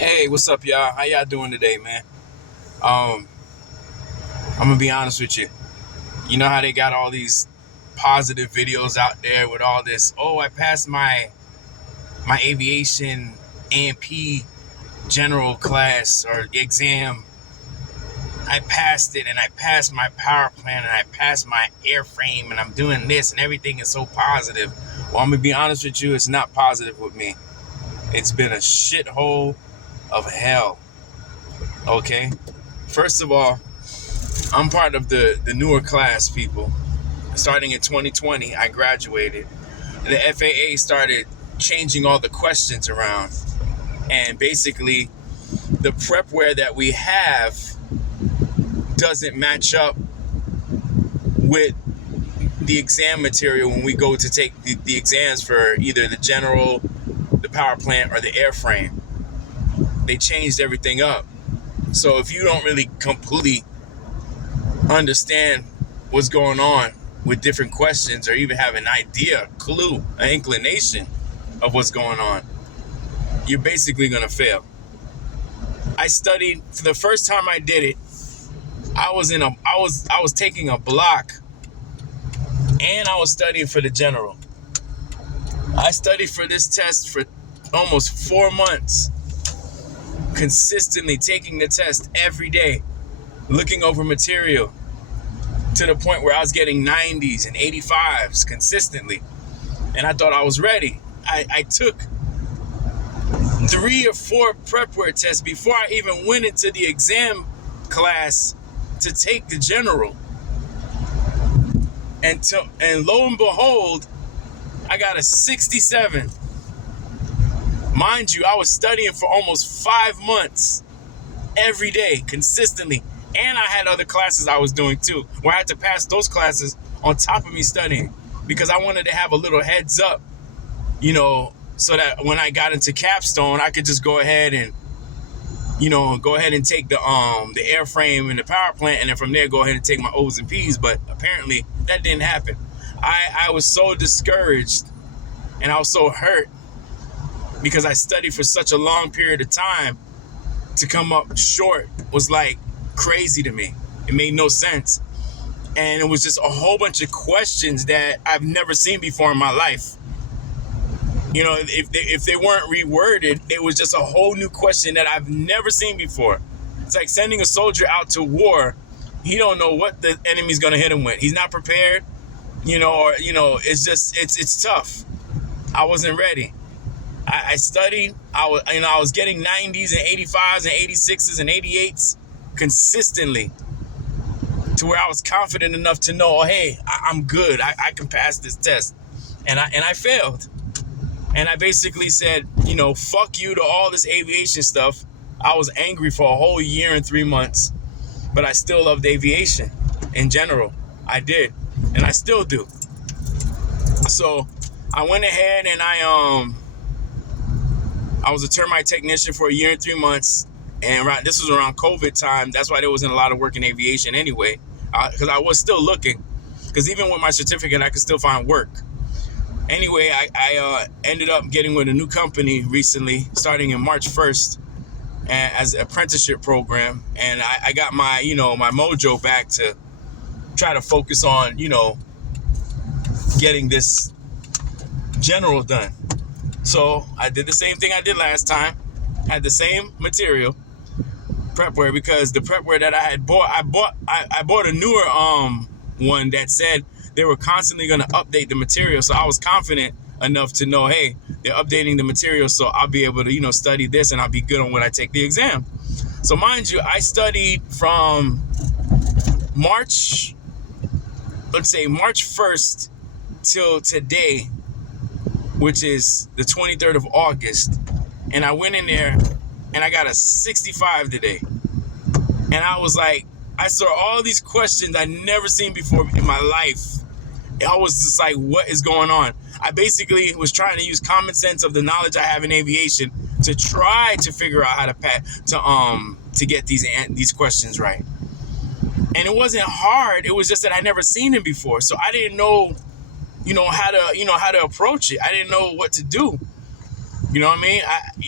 Hey, what's up, y'all? How y'all doing today, man? Um, I'm gonna be honest with you. You know how they got all these positive videos out there with all this? Oh, I passed my aviation A&P general class or exam. I passed it, and I passed my power plant, and I passed my airframe, and I'm doing this, and everything is so positive. Well, I'm gonna be honest with you. It's not positive with me. It's been a shithole of hell. Okay. First of all, I'm part of the newer class, people. Starting in 2020, I graduated. The FAA started changing all the questions around. And basically, the prepware that we have doesn't match up with the exam material when we go to take the exams for either the general, the power plant, or the airframe. They changed everything up. So if you don't really completely understand what's going on with different questions or even have an idea, clue, an inclination of what's going on, you're basically going to fail. I studied for the first time I did it. I was taking a block and I was studying for the general. I studied for this test for almost 4 months, consistently taking the test every day, looking over material to the point where I was getting 90s and 85s consistently. And I thought I was ready. I took 3 or 4 prepware tests before I even went into the exam class to take the general. And lo and behold, I got a 67. Mind you, I was studying for almost 5 months every day, consistently. And I had other classes I was doing too, where I had to pass those classes on top of me studying because I wanted to have a little heads up, so that when I got into capstone, I could just go ahead and take the airframe and the power plant, and then from there go ahead and take my O's and P's. But apparently that didn't happen. I was so discouraged and I was so hurt because I studied for such a long period of time. To come up short was like crazy to me. It made no sense. And it was just a whole bunch of questions that I've never seen before in my life. If they weren't reworded, it was just a whole new question that I've never seen before. It's like sending a soldier out to war. He don't know what the enemy's gonna hit him with. He's not prepared, it's tough. I wasn't ready. I studied. I was getting 90s and 85s and 86s and 88s consistently, to where I was confident enough to know, oh, hey, I'm good. I can pass this test, and I failed. And I basically said, fuck you to all this aviation stuff. I was angry for a whole year and 3 months, but I still loved aviation in general. I did, and I still do. So I went ahead and I was a termite technician for a year and 3 months, and this was around COVID time. That's why there wasn't a lot of work in aviation anyway, because I was still looking. Because even with my certificate, I could still find work. Anyway, I ended up getting with a new company recently, starting in March 1st, as an apprenticeship program, and I got my my mojo back to try to focus on getting this general done. So I did the same thing I did last time. Had the same material, prepware, because the prepware that I had bought, I bought a newer one that said they were constantly going to update the material. So I was confident enough to know, hey, they're updating the material, so I'll be able to study this and I'll be good on when I take the exam. So mind you, I studied from March 1st till today, which is the 23rd of August. And I went in there and I got a 65 today. And I was like, I saw all these questions I'd never seen before in my life. I was just like, what is going on? I basically was trying to use common sense of the knowledge I have in aviation to try to figure out how to get these questions right. And it wasn't hard. It was just that I never seen it before. So I didn't know how to approach it. I didn't know what to do. You know what I mean?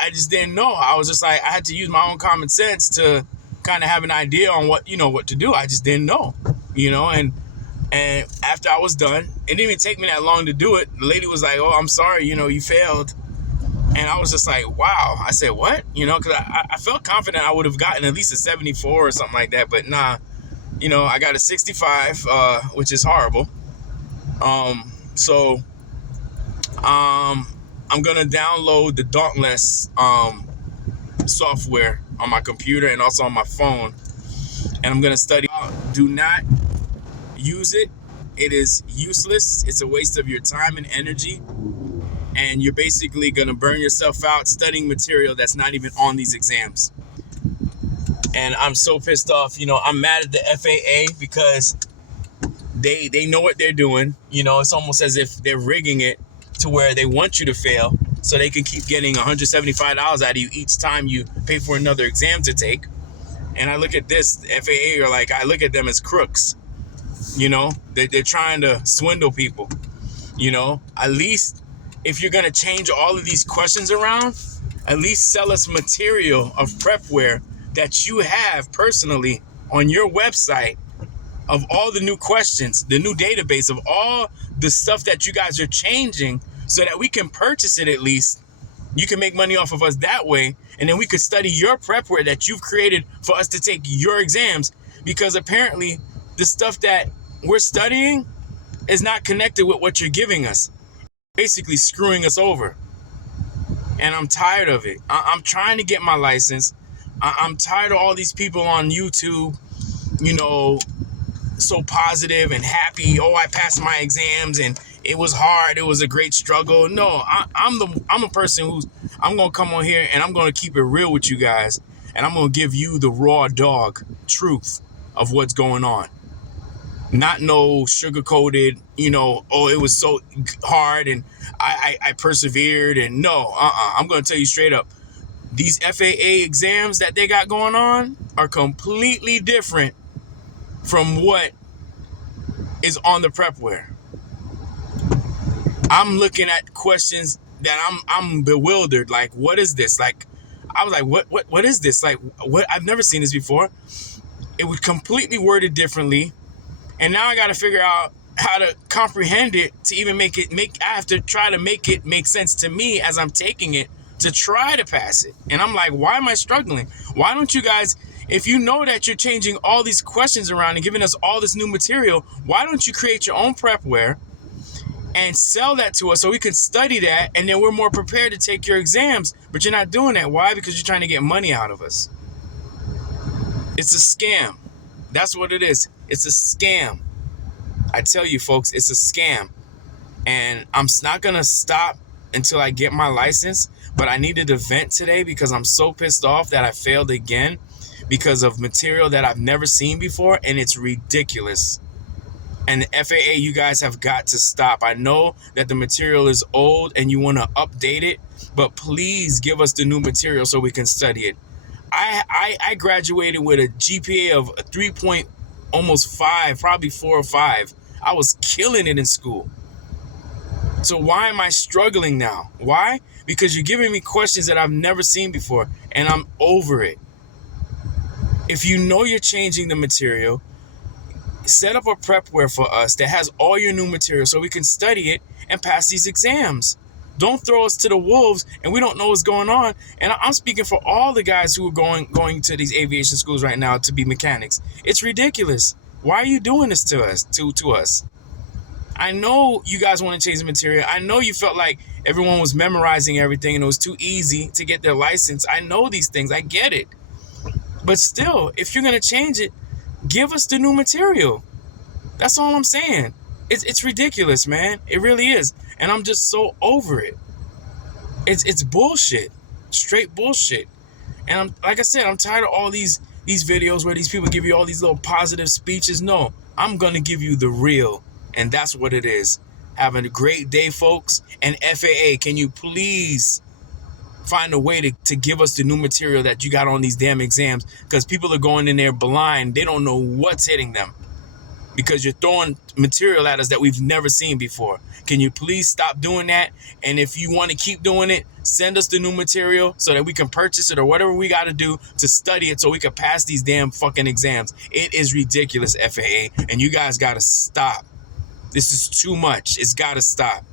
I just didn't know. I was just like, I had to use my own common sense to kind of have an idea on what, what to do. I just didn't know, and after I was done, it didn't even take me that long to do it. The lady was like, "Oh, I'm sorry, you failed." And I was just like, wow. I said, what? Because I felt confident I would have gotten at least a 74 or something like that. But nah, I got a 65, which is horrible. So I'm going to download the Dauntless software on my computer and also on my phone. And I'm going to study. Do not use it. It is useless. It's a waste of your time and energy. And you're basically going to burn yourself out studying material that's not even on these exams. And I'm so pissed off. I'm mad at the FAA because they know what they're doing. It's almost as if they're rigging it to where they want you to fail so they can keep getting $175 out of you each time you pay for another exam to take. And I look at this, the FAA I look at them as crooks. They're trying to swindle people. At least if you're going to change all of these questions around, at least sell us material of prepware that you have personally on your website of all the new questions, the new database of all the stuff that you guys are changing so that we can purchase it at least. You can make money off of us that way. And then we could study your prepware that you've created for us to take your exams, because apparently the stuff that we're studying is not connected with what you're giving us. Basically screwing us over. And I'm tired of it. I'm trying to get my license. I'm tired of all these people on YouTube, so positive and happy. Oh, I passed my exams and it was hard. It was a great struggle. No, I'm a person I'm going to come on here and I'm going to keep it real with you guys. And I'm going to give you the raw dog truth of what's going on. Not no sugar-coated, oh, it was so hard and I persevered. And no, I'm going to tell you straight up. These FAA exams that they got going on are completely different from what is on the prepware. I'm looking at questions that I'm bewildered. Like, what is this? Like, I was like, what is this? Like, what? I've never seen this before. It was completely worded differently. And now I got to figure out how to comprehend it to even I have to try to make it make sense to me as I'm taking it to try to pass it. And I'm like, why am I struggling? Why don't you guys, if you know that you're changing all these questions around and giving us all this new material, why don't you create your own prepware and sell that to us so we can study that, and then we're more prepared to take your exams? But you're not doing that. Why? Because you're trying to get money out of us. It's a scam. That's what it is. It's a scam. I tell you, folks, it's a scam. And I'm not going to stop until I get my license. But I needed to vent today because I'm so pissed off that I failed again because of material that I've never seen before. And it's ridiculous. And the FAA, you guys have got to stop. I know that the material is old and you want to update it, but please give us the new material so we can study it. I graduated with a GPA of 3.5, probably 4 or 5. I was killing it in school. So why am I struggling now? Why? Because you're giving me questions that I've never seen before, and I'm over it. If you know you're changing the material, set up a prepware for us that has all your new material so we can study it and pass these exams. Don't throw us to the wolves and we don't know what's going on. And I'm speaking for all the guys who are going to these aviation schools right now to be mechanics. It's ridiculous. Why are you doing this to us? To us? I know you guys want to change the material. I know you felt like everyone was memorizing everything and it was too easy to get their license. I know these things. I get it. But still, if you're going to change it, give us the new material. That's all I'm saying. It's ridiculous, man. It really is. And I'm just so over it. It's bullshit. Straight bullshit. And like I said, I'm tired of all these videos where these people give you all these little positive speeches. No, I'm going to give you the real. And that's what it is. Have a great day, folks. And FAA, can you please find a way to give us the new material that you got on these damn exams? Because people are going in there blind. They don't know what's hitting them. because you're throwing material at us that we've never seen before. Can you please stop doing that? And if you want to keep doing it, send us the new material so that we can purchase it or whatever we got to do to study it so we can pass these damn fucking exams. It is ridiculous, FAA, and you guys got to stop. This is too much. It's got to stop.